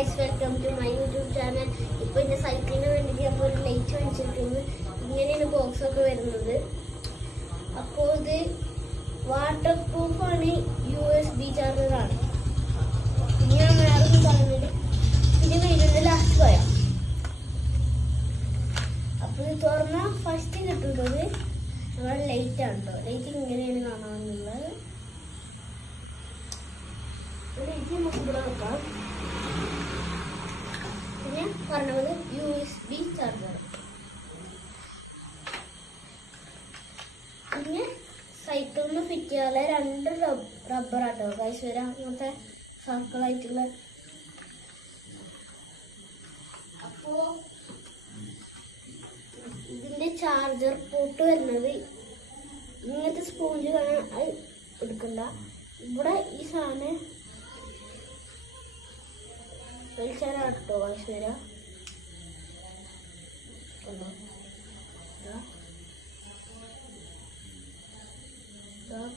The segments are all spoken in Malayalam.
guys, welcome to my YouTube channel. ഇപ്പോൾ എൻ്റെ സൈക്കിളിന് വേണ്ടിയിട്ട് അപ്പോൾ ഒരു ലൈറ്റ് വാങ്ങിച്ചിട്ടുണ്ട്. ഇങ്ങനെയാണ് ബോക്സ് ഒക്കെ വരുന്നത്. അപ്പോൾ ഇത് വാട്ടർ പ്രൂഫാണ്, USB ചാർജറാണ്. ഞാൻ വേറൊന്നും പറയുന്നത് പിന്നെ വീടിൻ്റെ ലാസ്റ്റ് പോയാം. അപ്പോൾ ഇത് തുറന്നാൽ ഫസ്റ്റ് കിട്ടുന്നത് നമ്മുടെ ലൈറ്റാണ് കേട്ടോ. ലൈറ്റ് ഇങ്ങനെയാണ് കാണാനുള്ളത്. ലൈറ്റ് നമുക്ക് ഇവിടെ വെക്കാം. പിന്നെ പറഞ്ഞത് USB ചാർജർ. പിന്നെ സൈക്കിളിന് ഫിറ്റ് ചെയ്യാനുള്ള 2 റബ്ബറാട്ടോ ഗൈസ് വരാം. അങ്ങനത്തെ സർക്കിളായിട്ടുള്ള. അപ്പോ ഇതിന്റെ ചാർജർ പോർട്ട് വരുന്നത് ഇങ്ങനത്തെ സ്പോഞ്ച് കാണാൻ അത് എടുക്കണ്ട. ഇവിടെ ഈ സാധനം വലിച്ചാലാട്ടോ ഗൈസ് വരാം.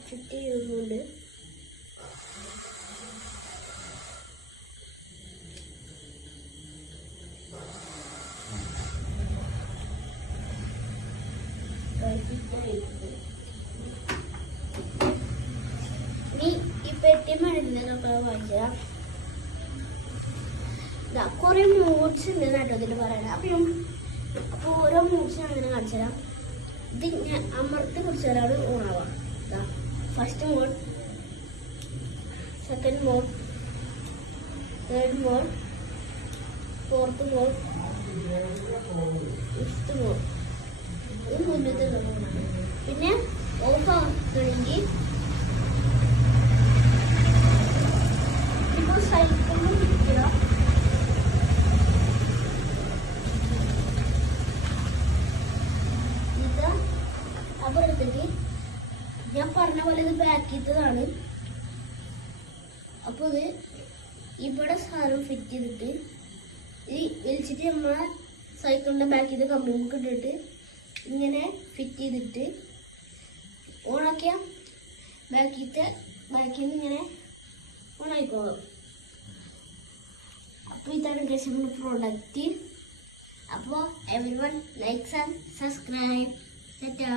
ഫിറ്റ് ചെയ്യുന്നുണ്ട്. ഇനി ഈ പെട്ടി മരുന്നൊക്കെ വാങ്ങിച്ചാ കുറെ മൂഡ്സ് ഉണ്ട് കേട്ടോ ഇതിൽ പറയാൻ. അപ്പൊ ഓരോ മൂഡ്സ് അങ്ങനെ കാണിച്ചു തരാം. ഇത് ഞാൻ അമർത്തി കുടിച്ചാലാണ് ഓണാവാം. First mode, second mode, third mode, fourth mode, fifth mode. ഇത് മുന്നത്തെ മോഡാണ്. പിന്നെ ഓഫ് ആക്കണമെങ്കിൽ ഇപ്പോൾ സൈക്കിളിൽ പിടിക്കുക. ഇത് അപ്പോൾ എടുത്തിട്ട് ഞാൻ പറഞ്ഞ പോലെ ഇത് ബാക്കിത്തതാണ്. അപ്പോൾ ഇത് ഇവിടെ സാധനം ഫിറ്റ് ചെയ്തിട്ട് ഈ വലിച്ചിട്ട് നമ്മളെ സൈക്കിളിൻ്റെ ബാക്കിൽ കമ്പിൾക്ക് ഇട്ടിട്ട് ഇങ്ങനെ ഫിറ്റ് ചെയ്തിട്ട് ഓണാക്കിയാൽ ബാക്കിൽ ഇങ്ങനെ ഓണായിക്കോളും. അപ്പോൾ ഇതാണ് ഗൈസ് നമ്മുടെ പ്രോഡക്റ്റ്. അപ്പോൾ everyone likes and subscribe. Tata.